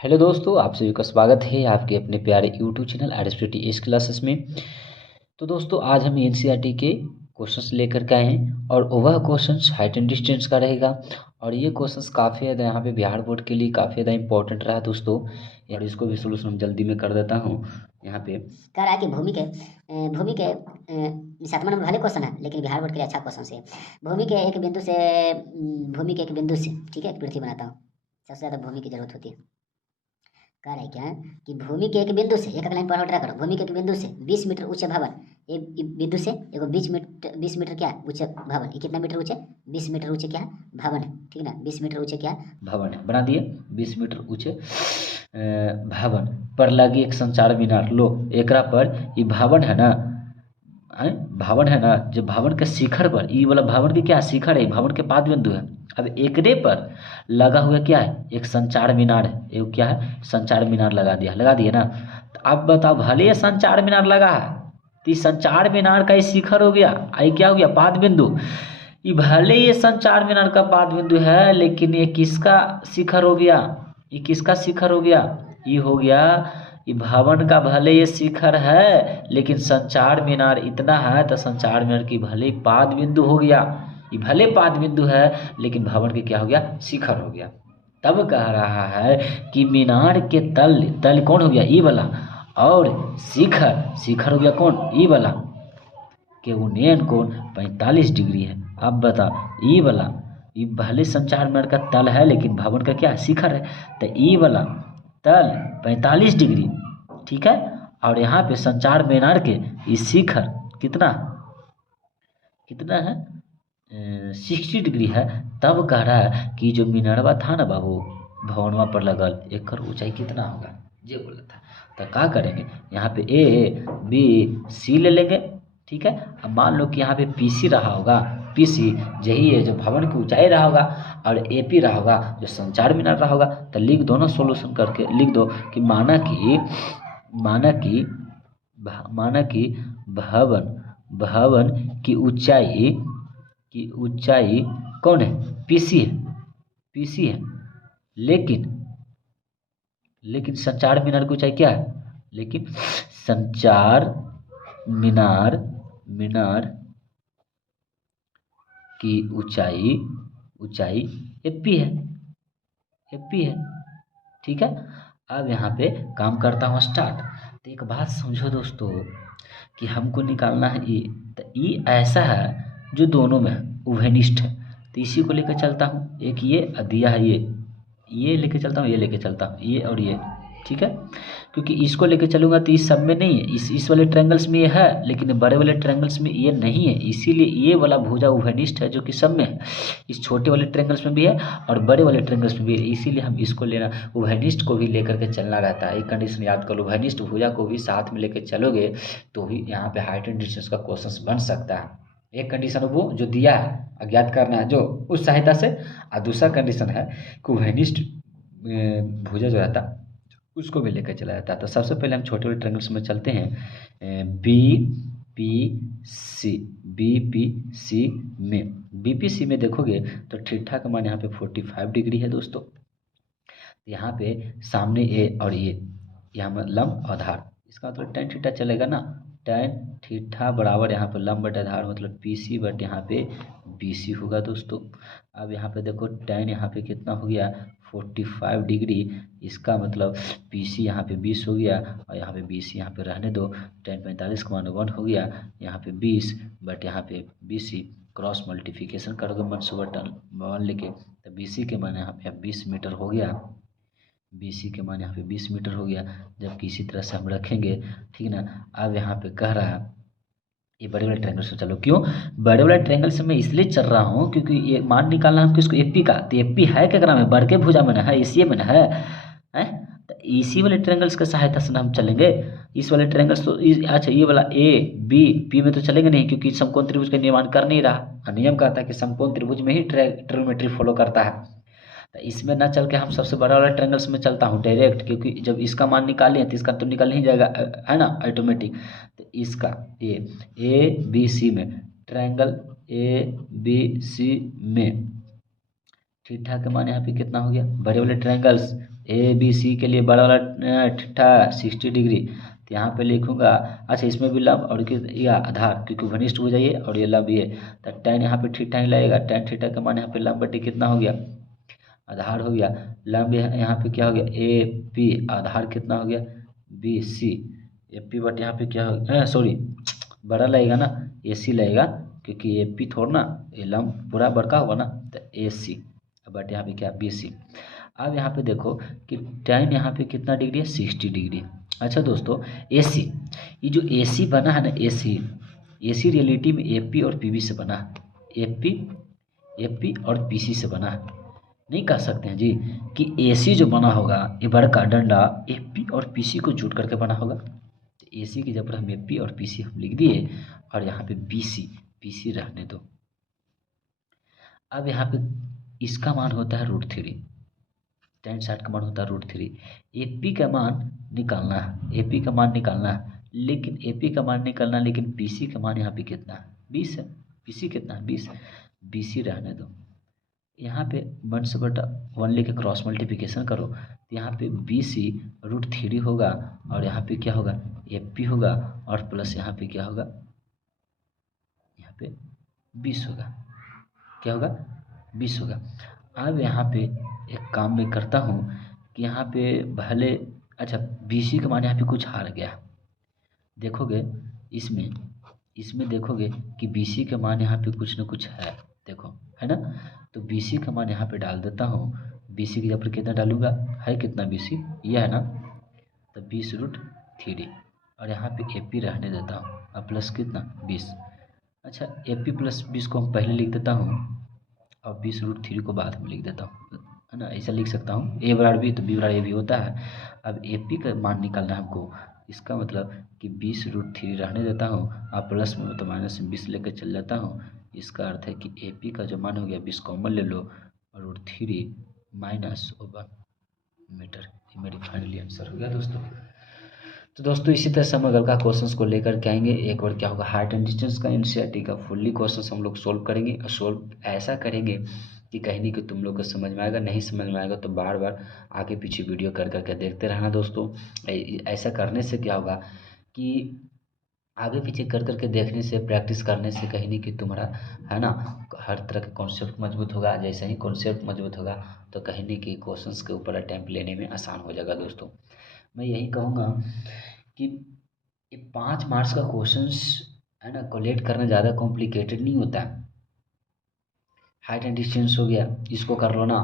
Hello दोस्तों, आप सभी का स्वागत है आपके अपने प्यारे यूट्यूब चैनल आरएसपीटी एस क्लासेस में। तो दोस्तों, आज हम एनसीईआरटी के क्वेश्चंस लेकर के आए हैं और वह क्वेश्चंस हाइट एंड डिस्टेंस का रहेगा। और ये क्वेश्चंस काफ़ी ज़्यादा यहाँ पे बिहार बोर्ड के लिए काफ़ी ज़्यादा इंपॉर्टेंट रहा दोस्तों। और इसको भी सोल्यूशन हम जल्दी में कर देता हूँ। यहाँ पे कह रहा है कि सातवां नंबर भले क्वेश्चन है, लेकिन बिहार बोर्ड के लिए अच्छा क्वेश्चन है। भूमि के एक बिंदु से, ठीक है, एक पृथ्वी बनाता हूँ। सबसे ज़्यादा भूमि की जरूरत होती है। कह रहा है क्या कि भूमि के एक बिंदु से, एक लाइन पढ़ो, ट्राई करो। भूमि के एक बिंदु से 20 मीटर ऊंचे भवन, एक बिंदु से एगो 20 मीटर क्या है ऊंचे भवन। ये कितना मीटर ऊंचे? 20 मीटर ऊंचे क्या है? भवन है, ठीक है ना। 20 मीटर ऊंचे क्या है? भवन है, बना दिए 20 मीटर ऊंचे भवन पर लगी एक संचार मीनार। लो एकरा पर ये भवन है ना, भवन है ना, जो भवन के शिखर पर, ये वाला भवन के क्या शिखर है, भवन के पाद बिंदु है। अब एकरे पर लगा हुआ क्या है, एक संचार मीनार है। एक क्या है, संचार मीनार लगा दिए ना। तो अब बताओ, भले ये संचार मीनार लगा है तो इस संचार मीनार का ये शिखर हो गया, आई क्या हो गया, पाद बिंदु। ये भले ये संचार मीनार का पाद बिंदु है, लेकिन ये किसका शिखर हो गया, ये किसका शिखर हो गया, ये हो गया ये भवन का। भले ये शिखर है, लेकिन संचार मीनार इतना है तो संचार मीनार की भले पाद बिंदु हो गया। ये भले पाद बिंदु है, लेकिन भवन के क्या हो गया, शिखर हो गया। तब कह रहा है कि मीनार के तल, तल कौन हो गया, ई वाला, और शिखर, शिखर हो गया कौन, ई वाला, के उन्नयन कोण 45 डिग्री है। अब बता, ई वाला, ये भले संचार मीनार का तल है, लेकिन भवन का क्या शिखर है। तो ई वाला तल 45 डिग्री, ठीक है। और यहाँ पे संचार मीनार के इस शिखर कितना कितना है, 60 डिग्री है। तब कह रहा है कि जो मीनारवा था ना बाबू, भवनवा पर लगल, एक ऊंचाई कितना होगा, ये बोला था। तो क्या करेंगे, यहाँ पे ए बी सी ले लेंगे, ठीक है। अब मान लो कि यहाँ पे पी सी रहा होगा, पी सी यही है जो भवन की ऊंचाई रहा होगा, और ए पी रहा होगा जो संचार मीनार रहा होगा। तो लिख दो ना, सोल्यूशन करके लिख दो कि माना कि माना कि भवन भवन की ऊंचाई कौन है, पीसी है, पीसी है। लेकिन संचार मीनार की ऊंचाई क्या है, लेकिन संचार मीनार मीनार की ऊंचाई एपी है, एपी है, ठीक है। अब यहाँ पे काम करता हूँ स्टार्ट। तो एक बात समझो दोस्तों कि हमको निकालना है ई। तो ई ऐसा है जो दोनों में है, उभयनिष्ठ है। तो इसी को लेकर चलता हूँ, एक ये दिया है, ये लेके चलता हूँ, ये लेके चलता हूँ, ये और ये, ठीक है। क्योंकि इसको लेके चलूँगा तो इस सब में नहीं है, इस वाले ट्रायंगल्स में ये है, लेकिन बड़े वाले ट्रायंगल्स में ये नहीं है। इसीलिए ये वाला भुजा उभयनिष्ठ है, जो कि सब में है। इस छोटे वाले ट्रायंगल्स में भी है और बड़े वाले ट्रायंगल्स में भी है। इसीलिए हम इसको लेना, उभयनिष्ठ को भी लेकर के चलना रहता है। एक कंडीशन याद कर लो, उभयनिष्ठ भुजा को भी साथ में लेकर चलोगे तो ही यहाँ पे हाइट एंड डिस्टेंस का क्वेश्चन बन सकता है। एक कंडीशन वो जो दिया है, अज्ञात करना है जो उस सहायता से, और दूसरा कंडीशन है कि उभयनिष्ठ भुजा जो रहता है उसको भी लेकर चला जाता है। तो सबसे पहले हम छोटे वाले ट्रायंगल्स में चलते हैं। बीपीसी में देखोगे तो थीटा का मान यहाँ पे 45 डिग्री है दोस्तों। यहाँ पे सामने ए और ये यहाँ लंब आधार, इसका मतलब tan थीटा चलेगा ना। tan थीटा बराबर यहाँ पे लंब बटे आधार, मतलब पीसी बटे यहाँ पे बीसी होगा दोस्तों। अब यहाँ पे देखो tan यहाँ पे कितना हो गया, 45 डिग्री। इसका मतलब पीसी यहाँ पे 20 हो गया, और यहाँ पे बीसी यहाँ पे रहने दो। tan 45 का मान 1 हो गया, यहाँ पे 20 बट यहाँ पे बीसी, क्रॉस मल्टीप्लिकेशन कर दो मन से बटन मान लेके। तो बीसी के मान यहाँ पे 20 मीटर हो गया, बीसी के मान यहाँ पे 20 मीटर हो गया। जबकि इसी तरह से हम रखेंगे, ठीक है ना। अब यहाँ पे कह रहा है ये बड़े वाले ट्रायंगल से चलो। क्यों बड़े वाले ट्रायंगल से मैं इसलिए चल रहा हूँ क्योंकि ये मान निकालना है किसको, एपी का। तो एपी है क्या में, बड़के भुजा में है, इसी में है, तो इसी वाले ट्रायंगल्स के सहायता से हम चलेंगे। इस वाले ट्रायंगल्स तो अच्छा, ये वाला ए बी पी में तो चलेंगे नहीं, क्योंकि समकोण त्रिभुज का निर्माण कर नहीं रहा। नियम कहता है कि समकोण त्रिभुज में ही ट्रिग्नोमेट्री फॉलो करता है। तो इसमें ना चल के हम सबसे बड़ा वाला ट्रायंगल्स में चलता हूँ डायरेक्ट, क्योंकि जब इसका मान निकालें तो इसका तो निकल नहीं जाएगा, है ना, ऑटोमेटिक। तो इसका ए बी सी में, ट्रायंगल ए बी सी में थीटा का मान यहाँ पे कितना हो गया, बड़े वाले ट्रायंगल्स ABC के लिए बड़ा वाला ठिट्ठा 60 डिग्री, तो यहाँ पे लिखूँगा। अच्छा, इसमें भी लंब और या आधार, क्योंकि घनिष्ठ हो जाइए और ये लंब ये, तो tan यहाँ पे थीटा ही लगेगा। tan थीटा का मान यहाँ पे लंब बटे कितना हो गया, आधार हो गया। लंब यहाँ पे क्या हो गया, AP, आधार कितना हो गया, BC। AP बटे यहाँ पे क्या हो गया, सॉरी बड़ा लगेगा ना, AC लगेगा, क्योंकि AP थोड़ा ना, ये लंब पूरा बड़का होगा ना, तो AC बटे यहाँ पे क्या, BC। अब यहाँ पे देखो कि tan यहाँ पे कितना डिग्री है, 60 डिग्री। अच्छा दोस्तों, AC, ये जो AC बना है ना, AC रियलिटी में AP और PB से बना है। AP और PC से बना है। नहीं कह सकते हैं जी कि AC जो बना होगा, ये बड़का डंडा AP और PC को जुट करके बना होगा। तो AC की जगह हम AP और PC हम लिख दिए, और यहाँ पे PC रहने दो। अब यहाँ पे इसका मान होता है √3, tan 60 का मान होता है √3। AP का मान निकालना है, AP का मान निकालना है, लेकिन AP का मान निकालना है, लेकिन PC का मान यहाँ पे कितना है, 20 है। PC कितना है, 20। BC रहने दो। यहाँ पे 1 से बटा 1 लेके क्रॉस मल्टीप्लिकेशन करो, तो यहाँ पे BC √3 होगा, और यहाँ पे क्या होगा, AP होगा, और प्लस यहाँ पे क्या होगा, यहाँ पे 20 होगा। क्या होगा, 20 होगा। अब यहाँ पे एक काम मैं करता हूँ कि यहाँ पे भले, अच्छा BC का मान यहाँ पे कुछ हार गया, देखोगे इसमें देखोगे कि BC का मान यहाँ पे कुछ ना कुछ है, देखो है ना। तो BC का मान यहाँ पे डाल देता हूँ। BC की जगह पर कितना डालूंगा, है कितना BC, ये है ना, तो 20√3, और यहाँ पे AP रहने देता हूँ, अब प्लस कितना, 20। अच्छा, AP प्लस 20 को हम पहले लिख देता हूँ, और 20√3 को बाद में लिख देता हूँ, है ना। ऐसा लिख सकता हूँ, A बराबर B तो B बराबर A भी होता है। अब AP का मान निकालना है हमको, इसका मतलब कि 20√3 रहने देता हूँ, और प्लस में तो माइनस में 20 लेकर चल जाता हूँ। इसका अर्थ है कि AP का जो मान हो गया 20 कॉमन ले लो, और √3 माइनस 1 मीटर, ये मेरी फाइनली आंसर हो गया दोस्तों। तो दोस्तों इसी तरह से हम अगल का क्वेश्चंस को लेकर के आएंगे। एक बार क्या होगा, हाइट एंड डिस्टेंस का एनसीईआरटी का फुल्ली क्वेश्चंस हम लोग सोल्व करेंगे, और सोल्व ऐसा करेंगे कि कहीं नहीं कि तुम लोग को समझ में आएगा, नहीं समझ में आएगा तो बार बार आगे पीछे वीडियो कर करके देखते रहना दोस्तों। ऐसा करने से क्या होगा कि आगे पीछे कर करके देखने से, प्रैक्टिस करने से कहीं नहीं कि तुम्हारा, है ना, हर तरह का कॉन्सेप्ट मजबूत होगा। जैसे ही कॉन्सेप्ट मजबूत होगा तो कहीं नहीं कि क्वेश्चंस के ऊपर अटैम्प्ट लेने में आसान हो जाएगा दोस्तों। मैं यही कहूँगा कि ये 5 मार्क्स का क्वेश्चंस, है ना, कोलेक्ट करना ज़्यादा कॉम्प्लिकेटेड नहीं होता है। हाइट एंड डिस्टेंस हो गया, इसको कर लो ना,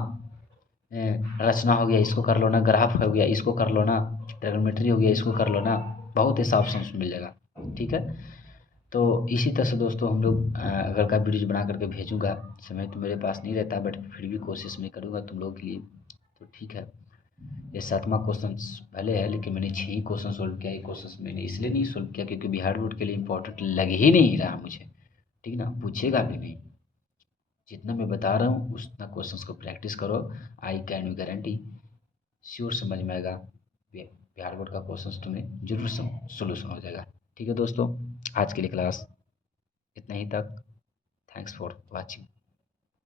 रचना हो गया, इसको कर लो ना, ग्राफ हो गया, इसको कर लो ना, ट्रिग्नोमेट्री हो गया, इसको कर लो ना, बहुत ऐसा ऑप्शन मिल जाएगा। ठीक है, तो इसी तरह से दोस्तों हम लोग अगर का वीडियो बना करके भेजूँगा, समय तो मेरे पास नहीं रहता, बट फिर भी कोशिश मैं करूँगा तुम लोगों के लिए। तो ठीक है, ये 7वां क्वेश्चन भले है, लेकिन मैंने 6 ही क्वेश्चन सोल्व किया। ये क्वेश्चन मैंने इसलिए नहीं सोल्व किया क्योंकि बिहार बोर्ड के लिए इंपॉर्टेंट लग ही नहीं रहा मुझे, ठीक ना, पूछेगा भी नहीं। जितना मैं बता रहा हूँ उतना क्वेश्चंस को प्रैक्टिस करो, I can you guarantee sure समझ में आएगा, बिहार बोर्ड का क्वेश्चन तुम्हें जरूर सोल्यूशन हो जाएगा। ठीक है दोस्तों, आज के लिए क्लास इतना ही तक। Thanks for watching.